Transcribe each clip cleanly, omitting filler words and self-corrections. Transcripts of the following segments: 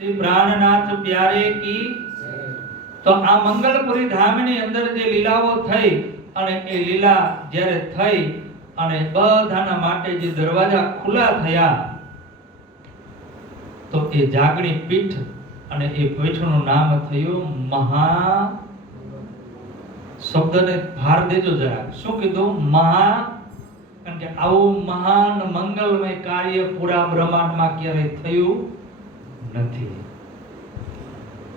श्री प्राणनाथ प्यारे की तो आ मंगलपुरी धामनी अंदर जे લીલાઓ થઈ અને એ લીલા જ્યારે થઈ અને બધાના માટે જે દરવાજા ખુલ્લા થયા તો એ જાગણી પીઠ અને એ પીઠનું નામ થયું મહા શબ્દને ભાર દેજો જરા શું કીધું મહા કારણ કે આવું મહાન મંગલમય કાર્ય પૂરા બ્રહ્માંડમાં ક્યારેય થયું નથી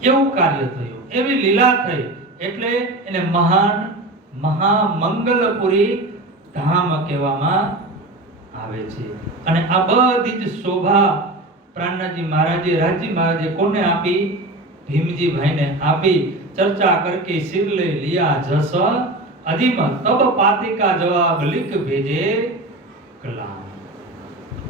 એવું કાર્ય થયું એવી લીલા થઈ એટલે એને મહાન મહામંગલપુરી ધામ કહેવામાં આવે છે અને આ બધી જ શોભા પ્રાણનાથજી મહારાજે રાજજી મહારાજે કોને આપી ભીમજી ભાઈને આપી ચર્ચા કરકે સિર લે લિયા જસ અધીમ તબ પાતિકા જવાબ લીખ ભેજે કલામ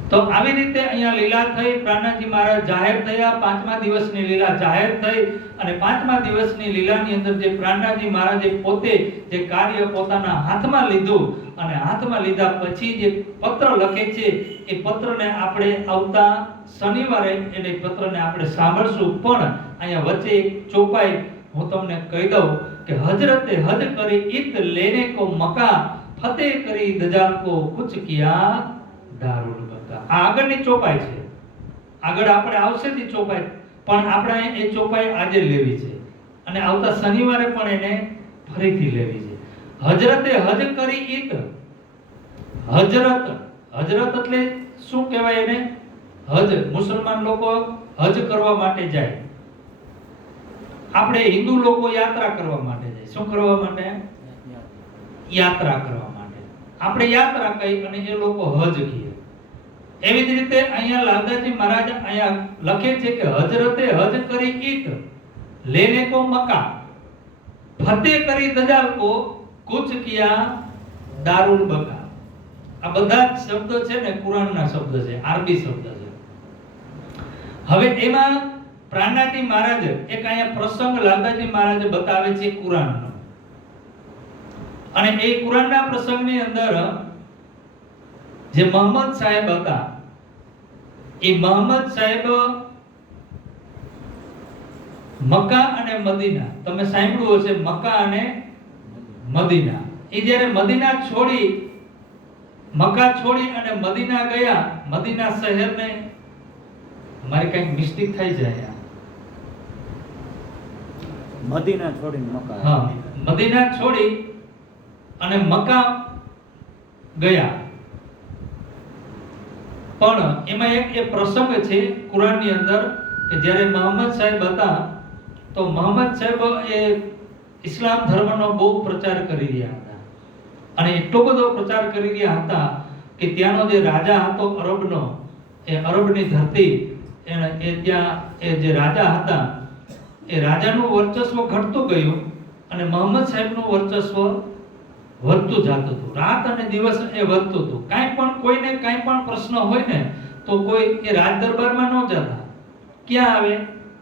તો આવી રીતે અહીંયા લીલા થઈ પ્રાણનાથજી મહારાજ જાહેર થયા પાંચમા દિવસની લીલા જાહેર થઈ અને પાંચમા દિવસની લીલાની અંદર જે પ્રાણનાથજી મહારાજે પોતે જે કાર્ય પોતાના હાથમાં લીધું અને હાથમાં લીધા પછી જે પત્ર લખે છે એ પત્રને આપણે આવતા શનિવારે એને પત્રને આપણે સાંભળશું પણ અહીંયા વચ્ચે એક ચોપાઈ હું તમને કહી દઉં કે હજરતે હદ કરી ઈત લેને કો મકા ફતેહ કરી દજાલ કો કુછ કિયા દારુલ આગળની ચોપાઈ છે આગળ આપણે આવશે તે ચોપાઈ પણ આપણે એ ચોપાઈ આજે લેવી છે અને આવતા શનિવારે પણ એને ફરીથી લેવી છે હજરતે હજ કરી ઈત હજરત એટલે શું કહેવાય એને હજ મુસલમાન લોકો હજ કરવા માટે જાય આપણે હિન્દુ લોકો યાત્રા કરવા માટે જાય શું કરવા માટે યાત્રા કરવા માટે આપણે યાત્રા કહી અને એ લોકો હજ કહે એવી જ રીતે અહીંયા લાલદાસજી મહારાજ અહીંયા લખે છે કે હજરતે હજ કરી ઈત લેને કો મકા ફતેહ કરી દજાલ કો કુછ કિયા દારુલ બકા આ બધા જ શબ્દો છે ને કુરાનના શબ્દ છે આરબી શબ્દ છે હવે એમાં પ્રાણનાથજી મહારાજ એક અહીંયા પ્રસંગ લાલદાસજી મહારાજ બતાવે છે કુરાનનો અને એ કુરાનના પ્રસંગની અંદર જે મોહમ્મદ સાહેબ હતા એ મોહમ્મદ સાહેબ મક્કા અને મદીના તમે સાંભળ્યું હશે મક્કા અને મદીના એ જ્યારે મદીના છોડી મક્કા છોડી અને મદીના ગયા મદીના શહેરને મારી કંઈક મિસ્ટેક થઈ જાય મદીના છોડી મક્કા હા મદીના છોડી અને મક્કા ગયા પણ એમાં એક એ પ્રસંગ છે કુરાનની અંદર કે જ્યારે મોહમ્મદ સાહેબ હતા તો મોહમ્મદ સાહેબ એ ઇસ્લામ ધર્મનો બહુ પ્રચાર કરી રહ્યા હતા અને એટલો બધો પ્રચાર કરી રહ્યા હતા કે ત્યાંનો જે રાજા હતો અરબનો એ અરબની ધરતી એ ત્યાં એ જે રાજા હતા એ રાજાનું વર્ચસ્વ ઘટતું ગયું અને મોહમ્મદ સાહેબનું વર્ચસ્વ વધતું જતું હતું રાત અને દિવસ એ વધતું હતું કાંઈ પણ કોઈને કાંઈ પણ પ્રશ્ન હોય ને તો કોઈ એ રાજ દરબારમાં ન જતા ક્યાં આવે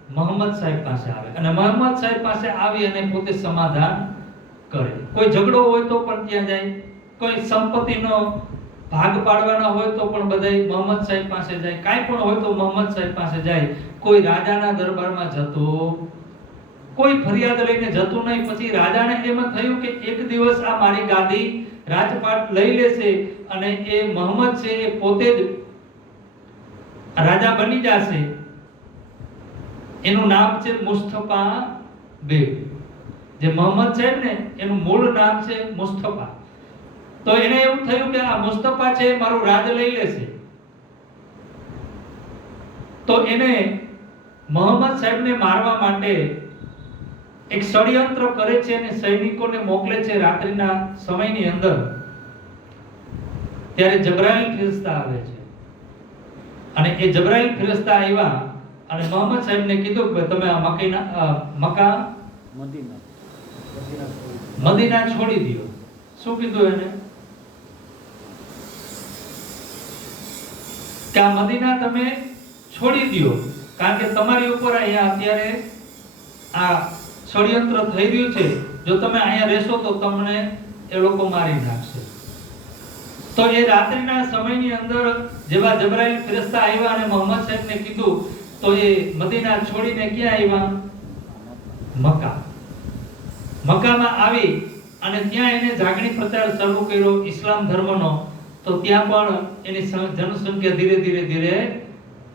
મોહમ્મદ સાહેબ પાસે આવે અને મોહમ્મદ સાહેબ પાસે આવી અને પોતે સમાધાન કરે કોઈ ઝઘડો હોય તો પણ ત્યાં જાય કોઈ સંપત્તિનો ભાગ પાડવાના હોય તો પણ બધાય મોહમ્મદ સાહેબ પાસે જાય કાંઈ પણ હોય તો મોહમ્મદ સાહેબ પાસે જાય કોઈ રાજાના દરબારમાં જતો કોઈ ફરિયાદ લઈને જતું નહીં પછી રાજાને એમ થયું કે એક દિવસ આ મારી ગાદી રાજપાટ લઈ લેશે અને એ મોહમ્મદ છે એ પોતે જ રાજા બની જશે એનું નામ છે મુસ્તફા બેગ જે મોહમ્મદ સાહેબ ને એનું મૂળ નામ છે મુસ્તફા તો એને એવું થયું કે આ મુસ્તફા છે મારું રાજ લઈ લેશે તો એને મોહમ્મદ સાહેબને મારવા માટે એક ષડયંત્ર કરે છે અને સૈનિકોને મોકલે છે રાત્રિના સમયની અંદર ત્યારે જબરાઈલ ફિરિશ્તા આવે છે અને એ જબરાઈલ ફિરિશ્તા આવ્યા અને મોહમ્મદ સાહેબને કીધું કે તમે આ મક્કા મદીના છોડી દો શું કીધું એને કે આ મદીના તમે છોડી દો કારણ કે તમારી ઉપર અહીંયા અત્યારે આ ષડયંત્ર થઈ રહ્યું છે જો તમે અહીંયા રહેશો તો તમને એ લોકો મારી નાખશે તો એ રાત્રિના સમયની અંદર જેવા જબરાઈલ ફિરિશ્તા આવ્યા અને મોહમ્મદ સાહેબને કીધું તો એ મદીના છોડીને ક્યાં આવ્યા? મક્કા. મક્કામાં આવી અને ત્યાં એને જાગણી પ્રચાર શરૂ કર્યો ઇસ્લામ ધર્મનો. તો ત્યાં પણ એની જનસંખ્યા ધીરે ધીરે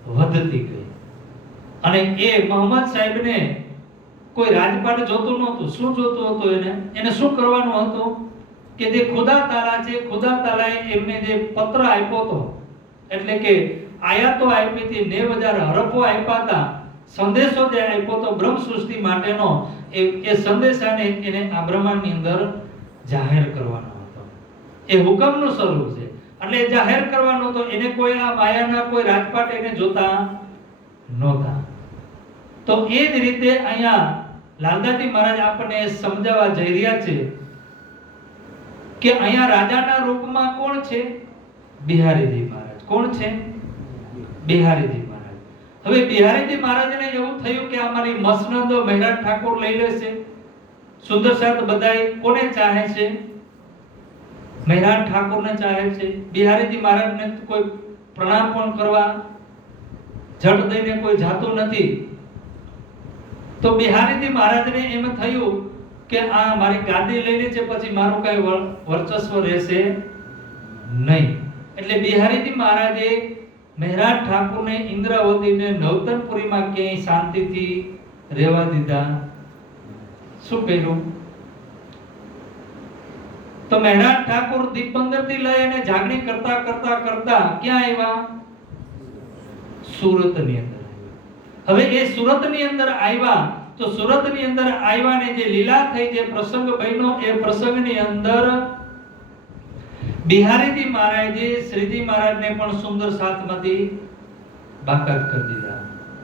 વધતી ગઈ. અને એ મોહમ્મદ સાહેબને કોઈ રાજપાટ જોતું નહોતું. શું જોતું હતું? એને શું કરવાનું હતું? કે જે ખુદા તાલા છે, ખુદા તાલાએ એમને જે પત્ર આપ્યો હતો, એટલે કે આયાતો આપી હતી, 90,000 હરફો આપ્યા હતા, સંદેશો જે આપ્યો હતો બ્રહ્મ સૃષ્ટિ માટેનો, એ સંદેશાને એને આ બ્રહ્માંડની અંદર જાહેર કરવાનો હતો. એ હુકમનું સ્વરૂપ છે. એટલે જાહેર કરવાનો હતો. એને કોઈ આ માયાના કોઈ રાજપાટ એને જોતા નહોતા. તો એ જ રીતે અહીંયા લાલદાસજી મહારાજ આપણને સમજાવવા જઈ રહ્યા છે કે અહીંયા રાજાના રૂપમાં કોણ છે? બિહારીજી મહારાજ. કોણ છે? બિહારીજી મહારાજ. હવે બિહારીજી મહારાજને એવું થયું કે અમારી મસનદો મહેરાજ ઠાકોર લઈ લેશે. સુંદર સાથ બધાય કોને ચાહે છે? મહેરાજ ઠાકોરને ચાહે છે. બિહારીજી મહારાજને કોઈ પ્રણામ પણ કરવા જટ દઈને કોઈ જાતું નથી. તો બિહારીજી મહારાજને એમ થયું કે આ મારી ગાદી લઈ લે છે, પછી મારું કઈ વર્ચસ્વ રહેશે નહીં. એટલે બિહારીજી મહારાજે મહેરાજ ઠાકોરને ઇન્દ્રાવતીને નવતનપુરીમાં ક્યાંય શાંતિથી રહેવા દીધા. શું કર્યું? તો મહેરાજ ઠાકોર દીપબંદરથી લઈ અને જાગણી કરતા કરતા કરતા ક્યાં આવ્યા? સુરતની અંદર. હવે એ સુરતની અંદર આવ્યા તો સુરતની અંદર આવ્યા ને જે લીલા થઈ, જે પ્રસંગ બન્યો, એ પ્રસંગની અંદર બિહારીજી મહારાજે શ્રીજી મહારાજને પણ સુંદર સાથમાંથી બાકાત કરી દીધા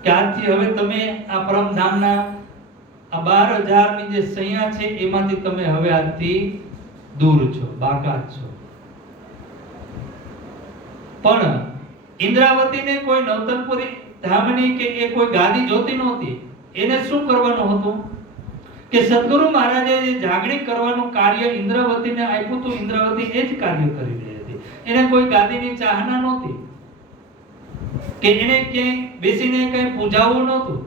કે આજથી હવે તમે આ પરમધામના આ 12,000 ની જે સૈયા છે એમાંથી તમે હવે આજથી દૂર છો, બાકાત છો. પણ ઇન્દ્રાવતીને કોઈ નવતનપુરી ધામની કે એ કોઈ ગાદી જોતી નહોતી. એને શું કરવાનું હતું કે સદગુરુ મહારાજે જે જાગણી કરવાનું કાર્ય ઇન્દ્રાવતીને આપ્યું હતું, ઇન્દ્રાવતી એ જ કાર્ય કરી રહી હતી. એને કોઈ ગાદીની ચાહના નહોતી કે એને ક્યાંય બેસીને કંઈ પૂજાવું નહોતું.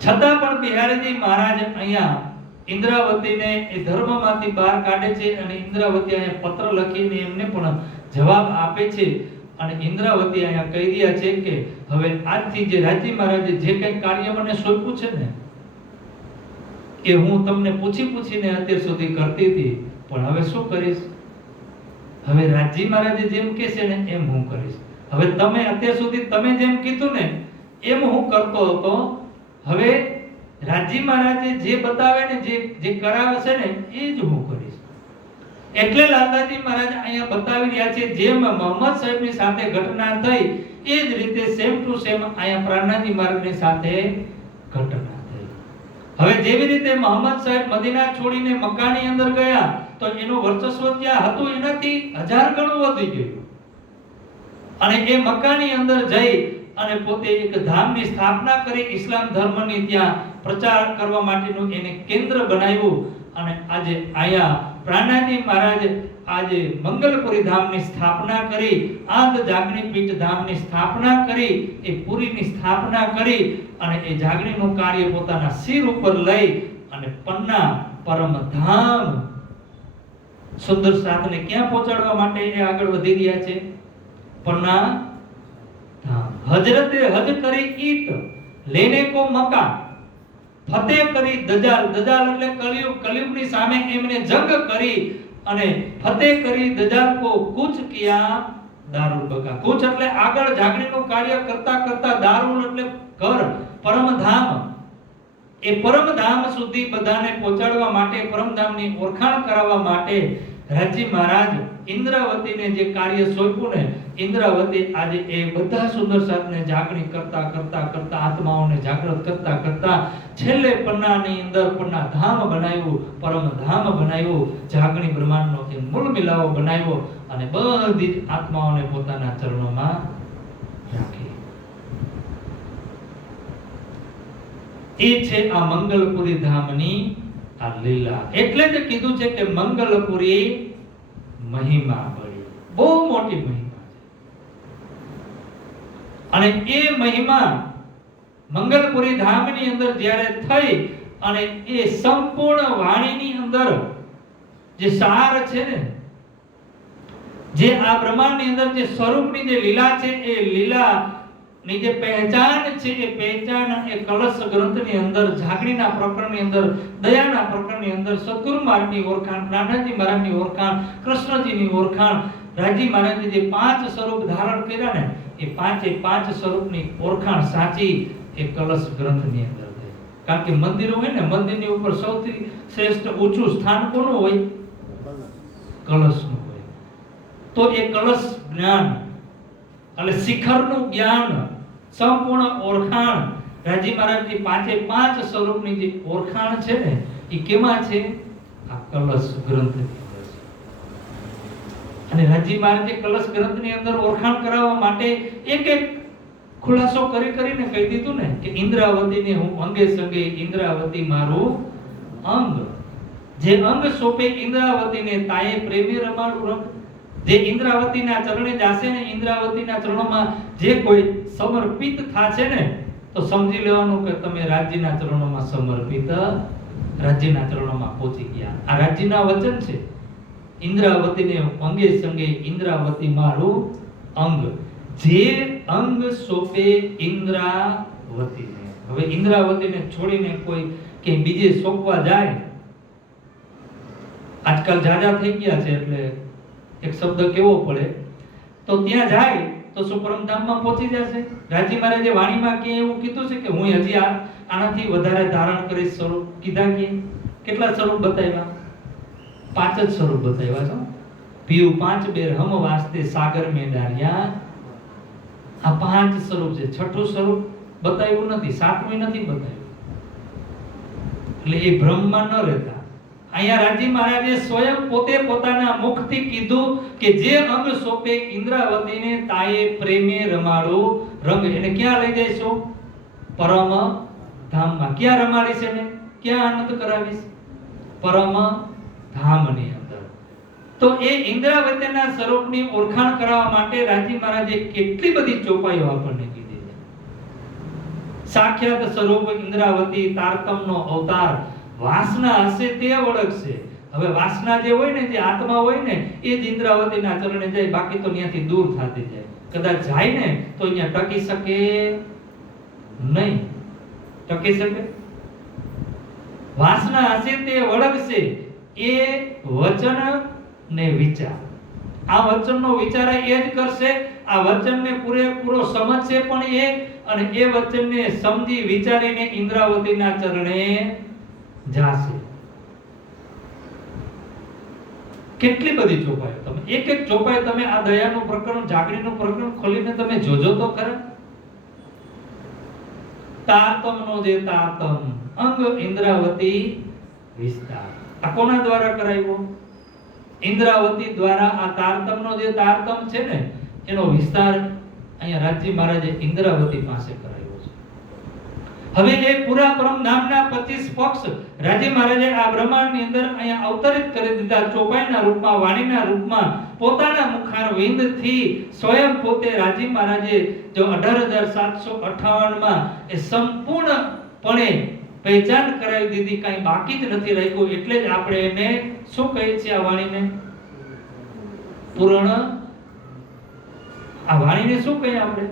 છતાં પણ બિહારીજી મહારાજ અહીંયા ઇન્દ્રાવતીને એ ધર્મમાંથી બહાર કાઢે છે અને ઇન્દ્રાવતી અહીંયા પત્ર લખીને એમને પણ જવાબ આપે છે. અને ઇન્દ્રાવતી અહીંયા કહી રહ્યા છે કે હવે આજથી જે રાજી મહારાજે જે કંઈ કાર્ય મને સોંપ્યું છે ને, એ હું તમને પૂછીને અત્યાર સુધી કરતી હતી, પણ હવે શું કરીશ? હવે રાજી મહારાજે જેમ કહે છે ને એમ હું કરીશ. હવે તમે અત્યાર સુધી તમે જેમ કીધું ને એમ હું કરતો હતો. હવે રાજી મહારાજે જે બતાવે ને, જે કરાવે છે ને એ જ હું કરીશ. એટલે લાલદાસજી મહારાજ અહીંયા બતાવી રહ્યા છે, જેમ મોહમ્મદ સાહેબની સાથે ઘટના થઈ એ જ રીતે સેમ ટુ સેમ અહીંયા પ્રાણનાથજી મહારાજની સાથે ઘટના થઈ. હવે જેવી રીતે મોહમ્મદ સાહેબ મદીના છોડીને મક્કાની અંદર ગયા તો એનું વર્ચસ્વ ત્યાં હતું એનાથી 1000 ગણું વધી ગયું. અને એ મક્કાની અંદર જઈ અને પોતે એક ધામની સ્થાપના કરી, ઇસ્લામ ધર્મની ત્યાં પ્રચાર કરવા માટેનું એને કેન્દ્ર બનાવ્યું. અને આજે અહીંયા પ્રાણનાથજી મહારાજ આજે મંગલપુરી ધામની સ્થાપના કરી, આદ જાગણી પીઠ ધામની સ્થાપના કરી, એ પુરીની સ્થાપના કરી અને એ જાગણીનું કાર્ય પોતાના શિર ઉપર લઈ અને પન્ના પરમધામ સુંદર સાથને ક્યાં પહોંચાડવા માટે એ આગળ વધી રહ્યા છે? પન્ના ધામ. હજરતે હજ કરી ઈટ, લેને કો મક્કા, ફતેહ કરી દજાલ. દજાલ એટલે કળિયુગ. કળિયુગની સામે એમને જંગ કરી અને ફતેહ કરી દજાલ કો કુચ કિયા દારુલ બકા. કુચ એટલે આગળ જાગણીનું કાર્ય કરતા કરતા, દારુલ એટલે ઘર, પરમધામ. એ પરમધામ સુધી બધાને પહોંચાડવા માટે, પરમધામની ઓળખાણ કરાવવા માટે રાજી મહારાજ ઇન્દ્રાવતીને જે કાર્ય સોંપ્યું ને, ઇન્દ્રાવતી આજે એ બધા સુંદર સાથને જાગણી કરતા કરતા કરતા, આત્માઓને જાગૃત કરતા કરતા છેલ્લે પન્નાની અંદર પન્ના ધામ બનાવ્યું, પરમધામ બનાવ્યું, જાગણી બ્રહ્માંડનો એ મૂળ મિલાવો બનાવ્યો અને બધી જ આત્માઓને પોતાના ચરણોમાં રાખી. એ છે આ મંગલપુરી ધામની આ લીલા. એટલે જ કીધું છે કે મંગલપુરી મહિમા બળી. બહુ મોટી મહિમા છે. અને એ મહિમા મંગલપુરી ધામની અંદર જ્યારે થઈ અને એ સંપૂર્ણ વાણીની અંદર જે સાર છે ને, જે આ બ્રહ્માંડની અંદર જે સ્વરૂપની જે લીલા છે, એ લીલા ની જે પહેચાન છે, એ પહેચાન એ કલશ ગ્રંથની અંદર, જાગણીના પ્રકરણની અંદર, દયાના પ્રકરણની અંદર, સદગુરુ મહારાજની ઓળખાણ, પ્રાણનાથજી મહારાજની ઓળખાણ, કૃષ્ણજીની ઓળખાણ, રાજી મહારાજે જે 5 સ્વરૂપ ધારણ કર્યા ને, એ 5 સ્વરૂપની ઓળખાણ સાચી એ કલશ ગ્રંથની અંદર થઈ. કારણ કે મંદિરો હોય ને, મંદિરની ઉપર સૌથી શ્રેષ્ઠ ઊંચું સ્થાન કોનું હોય? કલશનું હોય. તો એ કલશ જ્ઞાન એટલે શિખરનું જ્ઞાન, સંપૂર્ણ ઓળખાણ, રાજી મહારાજની 5 સ્વરૂપની જે ઓળખાણ છે ને, એ કેમાં છે? આ કલશ ગ્રંથની અંદર છે. અને રાજી મહારાજે કલશ ગ્રંથની અંદર ઓળખાણ કરાવવા માટે એક ખુલાસો કરીને કહી દીધું ને કે ઇન્દ્રાવતીને હું અંગે સંગે, ઇન્દ્રાવતી મારું અંગ. જે અંગ સોંપે ઇન્દ્રાવતીને, તાયે પ્રેમે રમાડું રંગ. જે ઇન્દ્રાવતીના ચરણે જાશે ને, ઇન્દ્રાવતીના ચરણોમાં જે કોઈ સમર્પિત થાશે ને, તો સમજી લેવાનું કે તમે રાજ્યના ચરણોમાં સમર્પિત, રાજ્યના ચરણોમાં પહોંચી ગયા. આ રાજ્યના વચન છે. ઇન્દ્રાવતીને અંગે સંગે, ઇન્દ્રાવતી મારું અંગ. જે અંગ સોંપે ઇન્દ્રાવતીને. હવે ઇન્દ્રાવતીને છોડીને કોઈ કે બીજે સોંપવા જાય, આજકાલ જાજા થઈ ગયા છે એટલે એક શબ્દ કેવો પડે, તો ત્યાં જાય તો શું પરમધામમાં પહોંચી જશે? રાજી મહારાજે વાણીમાં કે એવું કીધું છે કે હું હજી આનાથી વધારે ધારણ કરીશ સ્વરૂપ. કીધા કે કેટલા સ્વરૂપ બતાવ્યા? 5 જ સ્વરૂપ બતાવ્યા છે. પીયું 5 બેર હમ વાસ્તે સાગર મેં ડાર્યા. આ 5 સ્વરૂપ છે. 6ઠું સ્વરૂપ બતાવ્યું નથી, 7મું નથી બતાવ્યું. એટલે એ ભ્રમમાં ન રહેતા. અહીંયા રાજી મહારાજે સ્વયં પોતે પોતાના મુખથી કીધું કે જે અંગ સોંપે ઇન્દ્રાવતીને, તાયે પ્રેમે રમાડું રંગ. એને ક્યાં લઈ જઈશું? પરમ ધામમાં. ક્યાં રમાડીશ એને? ક્યાં આનંદ કરાવીશ? પરમ ધામની અંદર. તો એ ઇન્દ્રાવતીના સ્વરૂપની ઓળખાણ કરાવવા માટે રાજી મહારાજે કેટલી બધી ચોપાઈઓ આપણને કીધી છે. સાક્ષાત સ્વરૂપ ઇન્દ્રાવતી, તારતમનો અવતાર. વાસના હશે તે ઓળખશે. હવે વાસના જે હોય ને, જે આત્મા હોય ને, એ જ ઇન્દ્રાવતીના ચરણે જાય, બાકી તો ત્યાંથી દૂર થતી જાય. કદાચ જાય ને તો અહીંયા ટકી શકે નહીં. ટકી શકે? વાસના હશે તે ઓળખશે. એ વચન ને વિચાર, આ વચનનો વિચાર એ જ કરશે. આ વચનને પૂરેપૂરો સમજશે પણ એ, અને એ વચનને સમજી વિચારીને ઇન્દ્રાવતીના ચરણે જાશે. કેટલી બધી ચોપાઈઓ. તમે એક ચોપાઈ તમે આ દયાનું પ્રકરણ, જાગણીનું પ્રકરણ ખોલીને તમે જોજો તો ખરા. તારતમનો જે તારતમ અંગ ઇન્દ્રાવતી વિસ્તાર. આ કોના દ્વારા કરાવ્યો? ઇન્દ્રાવતી દ્વારા. આ તારતમનો જે તારતમ છે ને, એનો વિસ્તાર અહીંયા રાજી મહારાજે ઇન્દ્રાવતી પાસે કરાવ્યો છે. હવે એ પૂરા પરમધામના 25 પક્ષ રાજી મહારાજે આ બ્રહ્માંડની અંદર અહીંયા અવતરિત કરી દીધા. ચોપાઈના રૂપમાં, વાણીના રૂપમાં, પોતાના મુખારવિંદથી સ્વયં પોતે રાજી મહારાજે જો 18,758 માં એ સંપૂર્ણપણે પહેચાન કરાવી દીધી. કાંઈ બાકી જ નથી રાખ્યું. એટલે જ આપણે એને શું કહીએ છીએ? આ વાણીને પૂર્ણ. આ વાણીને શું કહીએ આપણે?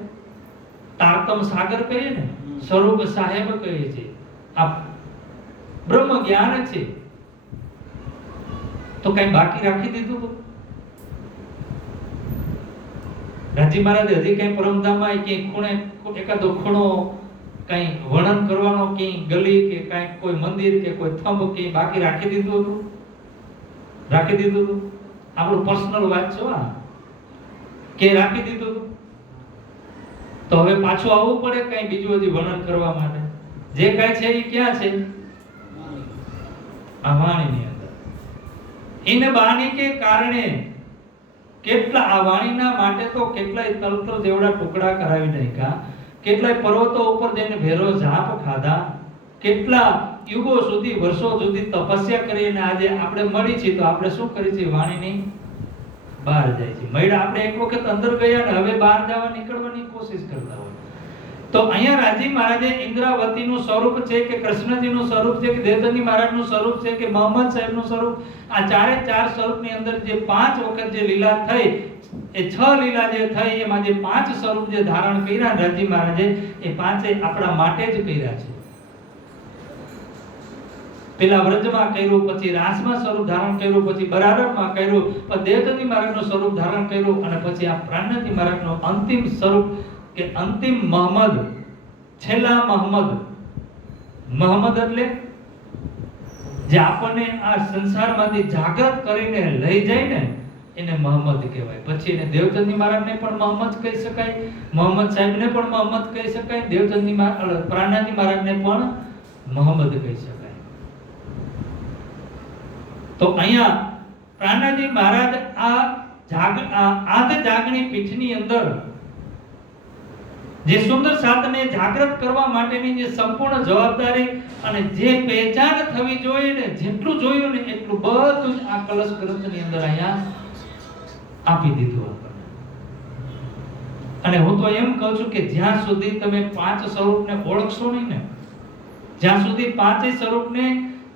તારતમ સાગર કહીએ ને, સ્વરૂપ સાહેબ કહીએ છીએ. આ બ્રહ્મ જ્ઞાન છે. તો કઈ બાકી રાખી દીધું તો? રાજી મહારાજે હજી કઈ પરમધામમાં કે ખૂણે એકાદો ખૂણો કઈ વર્ણન કરવાનો, કે ગલી કે કઈ કોઈ મંદિર કે કોઈ થંભ કે બાકી રાખી દીધું હતું? રાખી દીધું હતું? આપણું પર્સનલ વાત છે આ, કે રાખી દીધું હતું? તો હવે પાછું આવવું પડે કઈ બીજું હજી વર્ણન કરવા માટે. જે કઈ છે એ ક્યાં છે? આ વાણીની અંદર. ઇન બાણી કે કારણે કેટલા આ વાણીના માટે તો કેટલાય તલતો જેવડા ટુકડા કરાવી નાખ્યા, કેટલાય પર્વતો ઉપર જઈને ભેરો ઝાપ ખાધા, કેટલા યુગો સુધી, વર્ષો સુધી તપસ્યા કરીને આજે આપણે મળી છીએ. તો આપણે શું કરી છે? વાણીની બહાર જાય છે. મળ્યા આપણે એક વખત અંદર ગયા ને હવે બહાર જવા નીકળવાની કોશિશ કરતા હોય. તો અહીંયા રાજી મહારાજે ઇન્દ્રાવતીનું સ્વરૂપ છે કે કૃષ્ણજીનું સ્વરૂપ છે કે દેવચંદી મહારાજનું સ્વરૂપ છે કે મોહમ્મદ સાહેબનું સ્વરૂપ, આ ચારે ચાર સ્વરૂપની અંદર જે 5 વખત જે લીલા થઈ, એ 6 લીલા જે થઈ એમાં જે 5 સ્વરૂપ જે ધારણ કર્યા રાજી મહારાજે, એ પાંચે આપણા માટે જ કર્યા છે. પેલા વ્રજમાં કર્યું, પછી રાસમાં સ્વરૂપ ધારણ કર્યું, પછી બરારણમાં કર્યું, પછી દેવચંદી મહારાજનું સ્વરૂપ ધારણ કર્યું, અને પછી આ પ્રાણનાથજી મહારાજનું અંતિમ સ્વરૂપ કે અંતિમ મોહમ્મદ, છેલ્લા મોહમ્મદ. મોહમ્મદ એટલે જે આપણને આ સંસારમાંથી જાગૃત કરીને લઈ જાય ને, એને મોહમ્મદ કહેવાય. પછી એને દેવચંદી મહારાજને પણ મોહમ્મદ કહી શકાય, મોહમ્મદ સાહેબને પણ મોહમ્મદ કહી શકાય, દેવચંદી મહારાજ પ્રાણનાથજી મહારાજને પણ મોહમ્મદ કહી શકાય. તો અહીંયા પ્રાણનાથજી મહારાજ આ આધ જાગણી પીઠની અંદર જે સુંદર સાધને જાગૃત કરવા માટેની જે સંપૂર્ણ જવાબદારી અને જે પહેચાન થવી જોઈએ ને, જેટલું જોયું ને એટલું બધું જ આ કલશ ગ્રંથની અંદર અહીંયા આપી દીધું આપણને. અને હું તો એમ કહું છું કે જ્યાં સુધી તમે 5 સ્વરૂપને ઓળખશો નહીં ને, જ્યાં સુધી 5 સ્વરૂપને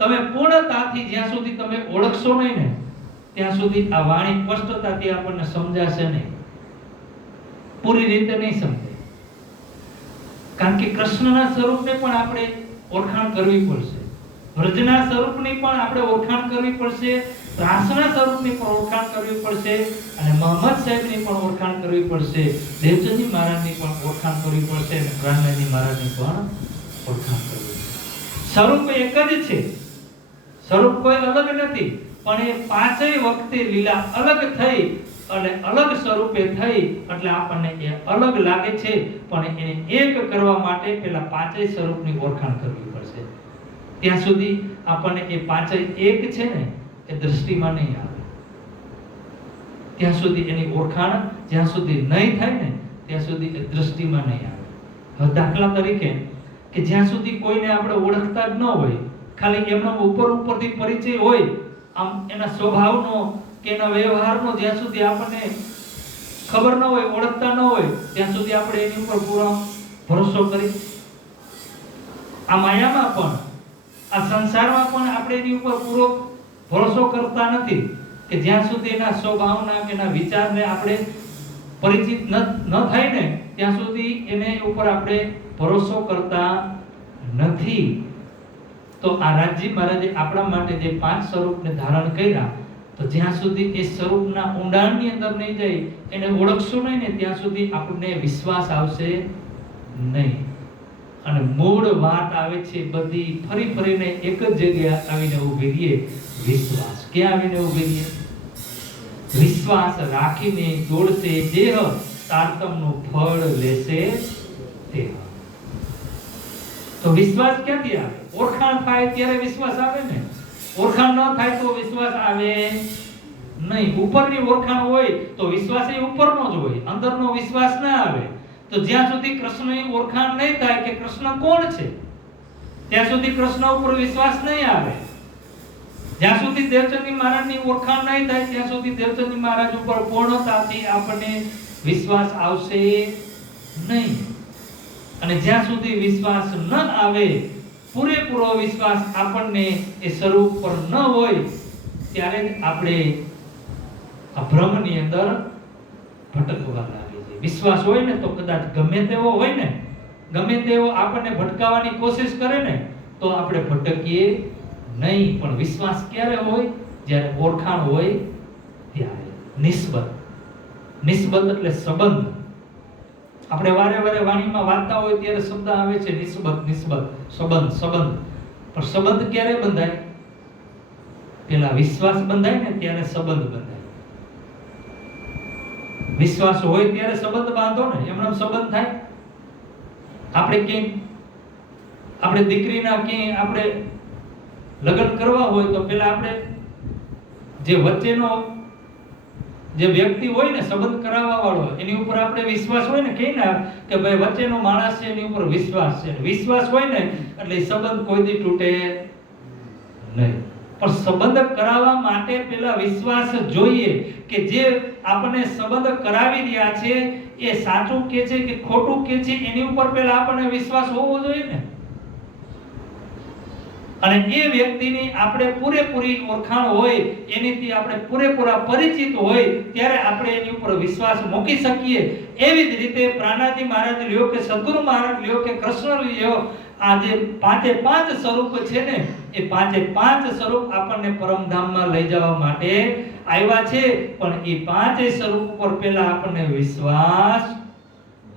તમે પૂર્ણતાથી જ્યાં સુધી તમે ઓળખશો નહીં ને, ત્યાં સુધી આ વાણી સ્પષ્ટતાથી આપણને સમજાશે નહીં, પૂરી રીતે નહીં સમજાય. કારણ કે કૃષ્ણના સ્વરૂપને પણ આપણે ઓળખાણ કરવી પડશે, વ્રજના સ્વરૂપની પણ આપણે ઓળખાણ કરવી પડશે, રાસના સ્વરૂપની પણ ઓળખાણ કરવી પડશે, અને મોહમ્મદ સાહેબની પણ ઓળખાણ કરવી પડશે, દેવચંદી મહારાજની પણ ઓળખાણ કરવી પડશે, અને પ્રાણનાથજી મહારાજની પણ ઓળખાણ કરવી પડશે. સ્વરૂપ એક જ છે, સ્વરૂપ કોઈ અલગ નથી, પણ એ 5 વખતે લીલા અલગ થઈ અને અલગ સ્વરૂપે થઈ એટલે આપણને એ અલગ લાગે છે, પણ એને એક કરવા માટે પેલા 5 સ્વરૂપની ઓળખાણ કરવી પડશે. ત્યાં સુધી આપણને એ 5 એક છે ને એ દ્રષ્ટિમાં નહીં આવે. ત્યાં સુધી એની ઓળખાણ જ્યાં સુધી નહીં થાય ને ત્યાં સુધી એ દ્રષ્ટિમાં નહીં આવે. હવે દાખલા તરીકે કે જ્યાં સુધી કોઈને આપણે ઓળખતા જ ન હોય, ખાલી એમનો ઉપરથી પરિચય હોય, આમ એના સ્વભાવનો કે એના વ્યવહારનો જ્યાં સુધી આપણને ખબર ન હોય, ઓળખતા ન હોય, ત્યાં સુધી આપણે એની ઉપર પૂરો ભરોસો કરી. આ માયામાં પણ, આ સંસારમાં પણ આપણે એની ઉપર પૂરો ભરોસો કરતા નથી કે જ્યાં સુધી એના સ્વભાવના કે એના વિચારને આપણે પરિચિત ન થાય ને ત્યાં સુધી એને ઉપર આપણે ભરોસો કરતા નથી. તો આ રાજી મહારાજે આપણા માટે જે 5 સ્વરૂપને ધારણ કર્યા, તો જ્યાં સુધી એ સ્વરૂપના ઊંડાણની અંદર નહીં જાય, એને ઓળખશું નહીં ને ત્યાં સુધી આપણને વિશ્વાસ આવશે નહીં. અને મૂળ વાત આવે છે બધી ફરી ફરીને એક જ જગ્યાએ આવીને ઊભી રહે, વિશ્વાસ. ક્યાં આવીને ઊભી રહે? વિશ્વાસ રાખીને દોડશે જેહ, તારતમનું ફળ લેશે તેહ. તો વિશ્વાસ ક્યાંથી આવે? ઓળખાણ થાય ત્યારે વિશ્વાસ આવે ને. ઓળખાણ ન થાય તો વિશ્વાસ આવે નહીં. ઉપરની ઓળખાણ હોય તો વિશ્વાસ એ ઉપરનો જ હોય, અંદરનો વિશ્વાસ ના આવે. તો જ્યાં સુધી કૃષ્ણની ઓળખાણ નહીં થાય કે કૃષ્ણ કોણ છે, ત્યાં સુધી કૃષ્ણ ઉપર વિશ્વાસ નહીં આવે. જ્યાં સુધી દેવચંદી મહારાજની ઓળખાણ નહીં થાય ત્યાં સુધી દેવચંદી મહારાજ ઉપર પૂર્ણતાથી આપણને વિશ્વાસ આવશે નહીં. અને જ્યાં સુધી વિશ્વાસ ન આવે, પૂરેપૂરો વિશ્વાસ આપણને એ સ્વરૂપ પર ન હોય, ત્યારે આપણે આ ભ્રમની અંદર ભટકવા લાગે છે. વિશ્વાસ હોય ને તો કદાચ ગમે તેવો હોય ને, ગમે તેવો આપણને ભટકાવવાની કોશિશ કરે ને તો આપણે ભટકીએ નહીં. પણ વિશ્વાસ ક્યારે હોય? જ્યારે ઓળખાણ હોય ત્યારે. નિસ્બત. નિસ્બત એટલે સંબંધ. આપણે વારે વારે વાણીમાં વાંચતા હોય ત્યારે શબ્દ આવે છે નિસ્બત, નિસ્બત, સંબંધ, સંબંધ. પણ સંબંધ ક્યારે બંધાય? પેલા વિશ્વાસ બંધાય ને ત્યારે સંબંધ બંધાય. વિશ્વાસ હોય ત્યારે સંબંધ બાંધો ને, એમનો સંબંધ થાય. આપણે દીકરીના ક્યાંય આપણે લગ્ન કરવા હોય તો પેલા આપણે જે વચ્ચેનો જે વ્યક્તિ હોય ને સંબંધ કરાવવા વાળો, એની ઉપર આપણે વિશ્વાસ હોય ને, કે ભાઈ વચ્ચેનો માણસ છે એની ઉપર વિશ્વાસ છે. વિશ્વાસ હોય ને એટલે સંબંધ કોઈ દી તૂટે નહીં. પણ સંબંધ કરાવવા માટે પેલા વિશ્વાસ જોઈએ કે જે આપણને સંબંધ કરાવી રહ્યા છે એ સાચું કે છે કે ખોટું કે છે એની ઉપર પહેલા આપણને વિશ્વાસ હોવો જોઈએ ને. અને એ વ્યક્તિની આપણે પૂરેપૂરી ઓળખાણ હોય, એનીથી આપણે પૂરેપૂરા પરિચિત હોય, ત્યારે આપણે એની ઉપર વિશ્વાસ મૂકી શકીએ. એવી જ રીતે પ્રાણાજી મહારાજ લ્યો કે સદગુરુ મહારાજ લ્યો કે કૃષ્ણ લ્યો, આ જે પાંચે પાંચ સ્વરૂપ છે ને, એ પાંચે પાંચ સ્વરૂપ આપણને પરમધામમાં લઈ જવા માટે આવ્યા છે. પણ એ પાંચેય સ્વરૂપ ઉપર પહેલા આપણને વિશ્વાસ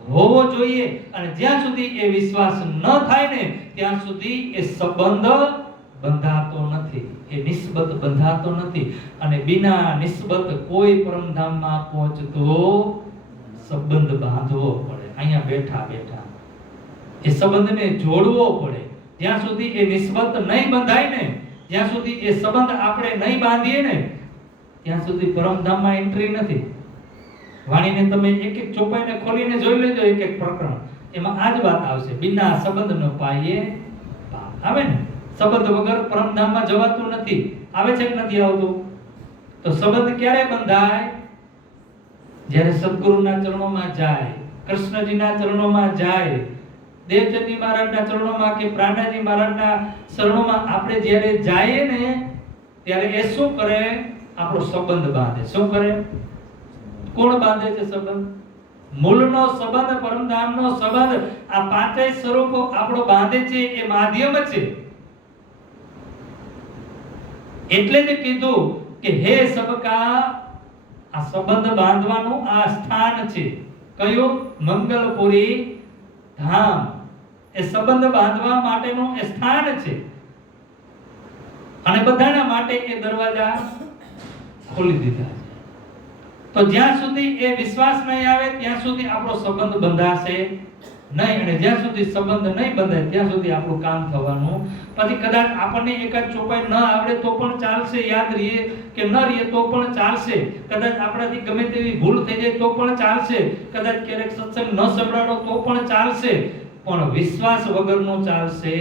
હોવો જોઈએ. અને જ્યાં સુધી એ વિશ્વાસ ન થાય ને ત્યાં સુધી એ સંબંધ બંધાતો નથી, એ નિસ્બત બંધાતો નથી. અને બિના નિસ્બત કોઈ પરમધામમાં પહોંચતો સંબંધ બાંધવો પડે. અહીંયા બેઠા બેઠા એ સંબંધને જોડવો પડે. જ્યાં સુધી એ નિસ્બત નહીં બંધાય ને, જ્યાં સુધી એ સંબંધ આપણે નહીં બાંધીએ ને, ત્યાં સુધી પરમધામમાં એન્ટ્રી નથી. વાણીને તમે એક એક ચોપાઈને ખોલીને જોઈ લેજો, એક એક પ્રકરણ, એમાં આ જ વાત આવશે. બિના સંબંધ ન પાઈએ પાપ. આવે ને, સંબંધ વગર પરમધામમાં જવાતું નથી. આવે છે કે નથી આવતું? તો સંબંધ ક્યારે બંધાય? જ્યારે સદગુરુના ચરણોમાં જાય, કૃષ્ણજીના ચરણોમાં જાય, દેવચંદી મહારાજના ચરણોમાં કે પ્રાણાજી મહારાજના ચરણોમાં આપણે જ્યારે જઈએ ને, ત્યારે એ શું કરે? આપણો સંબંધ બાંધે. શું કરે? કોણ બાંધે છે સંબંધ? મૂળનો સંબંધ, પરમધામનો સંબંધ. આ પાંચેય સ્વરૂપો આપણો બાંધે છે, એ માધ્યમ છે. એટલે જ કીધું કે હે સબકા, આ સંબંધ બાંધવાનું આ સ્થાન છે. કયું? મંગલપુરી ધામ. એ સંબંધ બાંધવા માટેનું એ સ્થાન છે. અને બધાના માટે એ દરવાજા ખોલી દીધા છે. તો જ્યાં સુધી એ વિશ્વાસ નહીં આવે ત્યાં સુધી આપણો સંબંધ બંધાશે નહીં. અને જ્યાં સુધી સંબંધ નહીં બંધાય ત્યાં સુધી આપણું કામ થવાનું. પછી કદાચ આપણને એકાદ ચોપાઈ ન આવડે તો પણ ચાલશે, યાદ રહીએ કે ન રહીએ તો પણ ચાલશે, કદાચ આપણાથી ગમે તેવી ભૂલ થઈ જાય તો પણ ચાલશે, કદાચ ક્યારેક સત્સંગ ન સંભળાડો તો પણ ચાલશે, પણ વિશ્વાસ વગરનો ચાલશે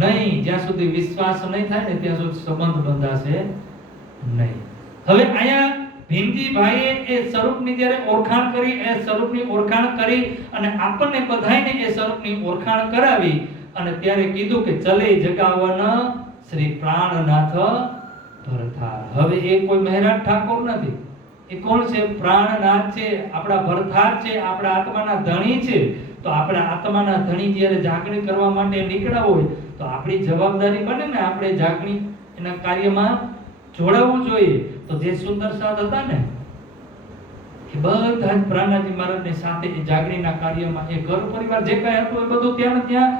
નહીં. જ્યાં સુધી વિશ્વાસ નહીં થાય ને ત્યાં સુધી સંબંધ બંધાશે નહીં. હવે અહીંયા ભીમજી ભાઈએ એ સ્વરૂપની જ્યારે ઓળખાણ કરી, એ સ્વરૂપની ઓળખાણ કરી અને આપણને બધાયને એ સ્વરૂપની ઓળખાણ કરાવી, અને ત્યારે કીધું કે ચલે જગાવન શ્રી પ્રાણનાથ ભરથાર. હવે એ કોઈ મહેરાજ ઠાકોર નથી, એ કોણ છે? પ્રાણનાથ છે, આપણા ભરથાર છે, આપણા આત્માના ધણી છે. તો આપણા આત્માના ધણી જ્યારે જાગણી કરવા માટે નીકળ્યા હોય તો આપણી જવાબદારી બને ને, આપણે જાગણી એના કાર્યમાં જોડાવવું જોઈએ. તો જે સુંદર સાથ હતા ને, એ બધા જ પ્રાણાજી મહારાજની સાથે એ જાગણીના કાર્યમાં એ ઘર પરિવાર જે કાંઈ હતું એ બધું ત્યાં ને ત્યાં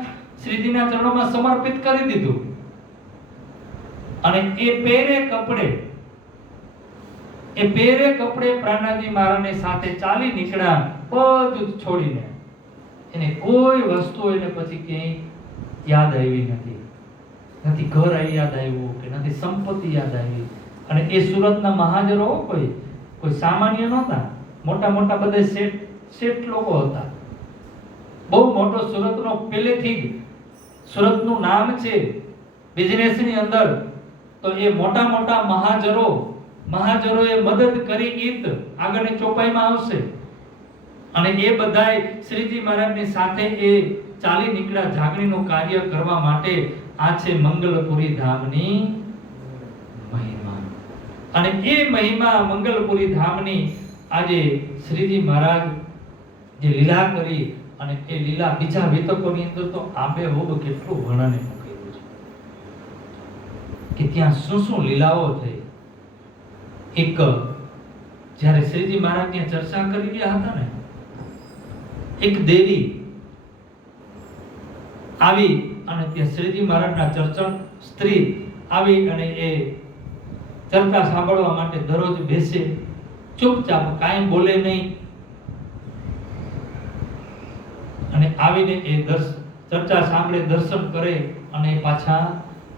શ્રીજીના ચરણોમાં સમર્પિત કરી દીધું. અને એ પેરે કપડે પ્રાણાજી મહારાજની સાથે ચાલી નીકળ્યા, બધું જ છોડીને. એને કોઈ વસ્તુ એને પછી ક્યાંય યાદ આવી નથી. નથી ઘર યાદ આવ્યું કે નથી સંપત્તિ યાદ આવી. અને એ સુરતના મહાજરો કોઈ સામાન્ય નહોતા, મોટા મોટા બધા શેઠ લોકો હતા. બહુ મોટો સુરતનો પહેલેથી સુરતનું નામ છે બિઝનેસની અંદર. તો એ મોટા મોટા મહાજરોએ મદદ કરી. ઈદ આગળની ચોપાઈમાં આવશે. અને એ બધાય શ્રીજી મહારાજની સાથે એ ચાલી નીકળ્યા જાગણીનું કાર્ય કરવા માટે. આ છે મંગલપુરી ધામની મહિમા. અને એ મહિમા મંગલપુરી ધામની આજે શ્રીજી મહારાજ જે લીલા કરી, અને એ લીલા બીજા વિતકોની અંદર તો આબેહૂબ કેટલું વર્ણન મૂકેલું છે કે ત્યાં શું શું લીલાઓ થઈ. એક જ્યારે શ્રીજી મહારાજની ચર્ચા કરી રહ્યા હતા ને, એક દેવી આવી અને ત્યાં શ્રીજી મહારાજના ચર્ચન સ્ત્રી આવી અને એ ચર્ચા સાંભળવા માટે દરરોજ બેસે, ચૂપચાપ કાંઈ બોલે નહીં. અને આવીને એ ચર્ચા સાંભળે, દર્શન કરે અને પાછા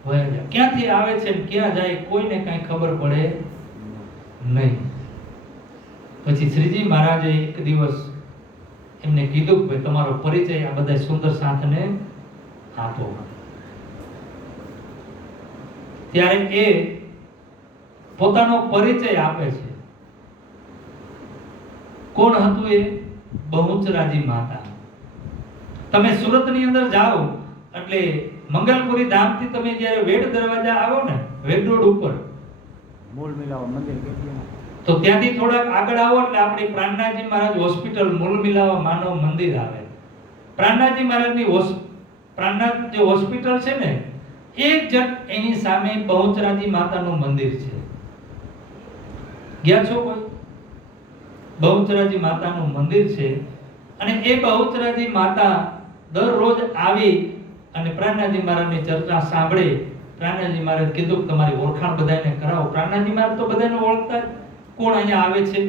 વયા જાય. ક્યાંથી આવે છે ને ક્યાં જાય કોઈને કાંઈ ખબર પડે નહીં. પછી શ્રીજી મહારાજે એક દિવસ એમને કીધું કે તમારો પરિચય આ બધા સુંદર સાથને આપો. ત્યારે એ પોતાનો પરિચય આપે છે. કોણ હતું એ? બહુચરાજી માતા. તમે સુરતની અંદર જાઓ એટલે મંગલપુરી ધામથી તમે જ્યારે વેડ દરવાજા આવો ને, વેડ રોડ ઉપર, મૂળ મિલાવા મંદિર કેટલી તો ત્યાંથી થોડાક આગળ આવો એટલે આપણી પ્રાણનાથજી મહારાજ હોસ્પિટલ મૂળ મિલાવા માનવ મંદિર આવે. પ્રાણનાથજી મહારાજની પ્રાણનાથ જે હોસ્પિટલ છે ને, એક જટ એની સામે બહુચરાજી માતાનું મંદિર છે. ગયા છો કોઈ? બહુચરાજી માતાનું મંદિર છે. અને એ બહુચરાજી માતા દરરોજ આવી અને પ્રાણનાથજી મહારાજની ચર્ચા સાંભળે. પ્રાણનાથજી મહારાજ કીધું કે તમારી ઓળખાણ બધાને કરાવો. પ્રાણનાથજી મહારાજ તો બધાને ઓળખતા જ, કોણ અહીંયા આવે છે.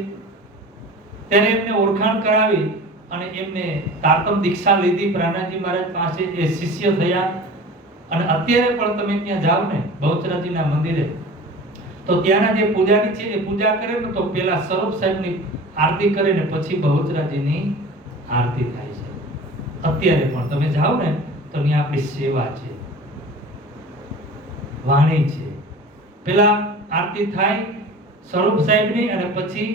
ત્યારે એમને ઓળખાણ કરાવી અને એમને તારતમ દીક્ષા લીધી પ્રાણનાથજી મહારાજ પાસે. એ શિષ્ય થયા. અને અત્યારે પણ તમે ત્યાં જાઓ ને બહુચરાજીના મંદિરે, તો ત્યાંના જે પૂજારી છે એ પૂજા કરે ને તો પેલા સ્વરૂપ સાહેબની આરતી કરે ને પછી બહુચરાજીની આરતી થાય છે. અત્યારે પણ તમે જાઓ ને તો ત્યાં આપણી સેવા છે, વાણી છે. પેલા આરતી થાય સ્વરૂપ સાહેબની અને પછી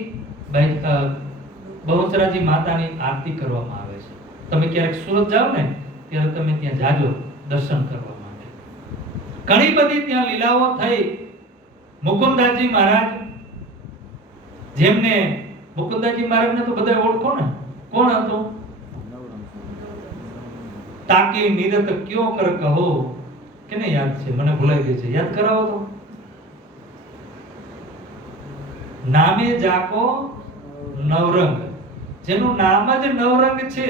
બહુચરાજી માતાની આરતી કરવામાં આવે છે. તમે ક્યારેક સુરત જાઓ ને ત્યારે તમે ત્યાં જાજો દર્શન કરવા માટે. ઘણી બધી ત્યાં લીલાઓ થઈ. મુકુંદાજી મહારાજ, જેમને મુકુંદાજી મહારાજને તો બધા ઓળખો ને, કોણ હતો? તાકી નિરત ક્યો કર કહો. કેને યાદ છે? મને ભૂલાઈ ગઈ છે, યાદ કરાવો તો. નામે જાકો નવરંગ. જેનું નામ જ નવરંગ છે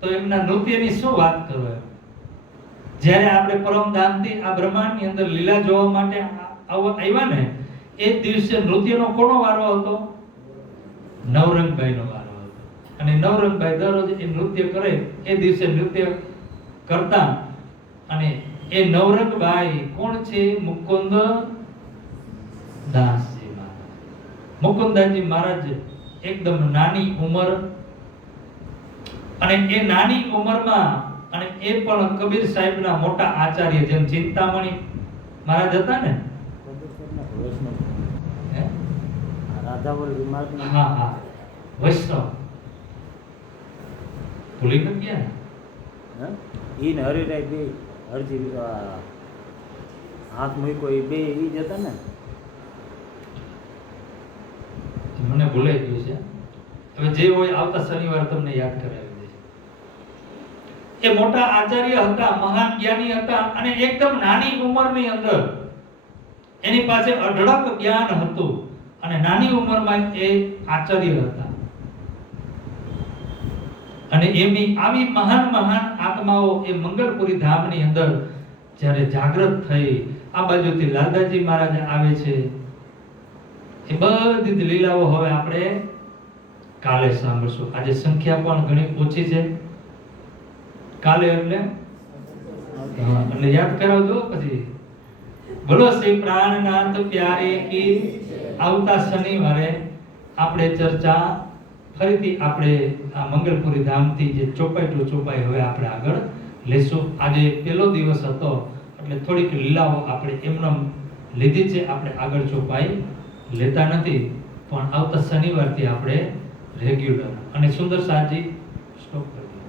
તો એમના નૃત્યની શું વાત કરો એમ. જ્યારે આપણે પરમધામથી આ બ્રહ્માંડની અંદર લીલા જોવા માટે આવ્યા ને, એ દિવસે નૃત્યનો કોનો વારો હતો? નવરંગભાઈનો વારો હતો. અને નવરંગભાઈ દરરોજ એ નૃત્ય કરે. એ દિવસે નૃત્ય કરતા. અને એ નવરંગભાઈ કોણ છે? મુકુંદ દાસજી મહારાજ. મુકુંદાજી મહારાજ એકદમ નાની ઉંમર, અને એ નાની ઉંમરમાં, અને એ પણ કબીર સાહેબના મોટા આચાર્ય, જેમ ચિંતામણી મહારાજ હતા ને, હા હા, વૈષ્ણવ. ભૂલી ન ગયા ઈ ને હરિરાય બે અરજી હાથ મૂક્યો એ બે ઈ જ હતા ને. મને ભૂલાઈ ગયું છે. હવે જે હોય આવતા શનિવાર તમને યાદ કરાવી દે. એ મોટા આચાર્ય હતા, મહાન જ્ઞાની હતા, અને એકદમ નાની ઉંમરની અંદર એની પાસે અઢળક જ્ઞાન હતું. અને નાની ઉંમરમાં એ આચાર્ય હતા. અને એમની આવી મહાન મહાન આત્માઓ એ મંગલપુરી ધામની અંદર જ્યારે જાગૃત થઈ, આ બાજુથી લાલદાસજી મહારાજ આવે છે. એ બધી જ લીલાઓ હવે આપણે કાલે સાંભળશું. આજે સંખ્યા પણ ઘણી ઓછી છે. કાલે એટલે યાદ કરાવજો પછી. બોલો શ્રી પ્રાણનાથ પ્યારે કી. આવતા શનિવારે આપણે ચર્ચા ફરીથી આપણે આ મંગલપુરી ધામથી જે ચોપાઈ ટુ ચોપાઈ હવે આપણે આગળ લેશું. આજે પહેલો દિવસ હતો એટલે થોડીક લીલાઓ આપણે એમને લીધી છે. આપણે આગળ ચોપાઈ લેતા નથી, પણ આવતા શનિવારથી આપણે રેગ્યુલર. અને સુંદર સાજી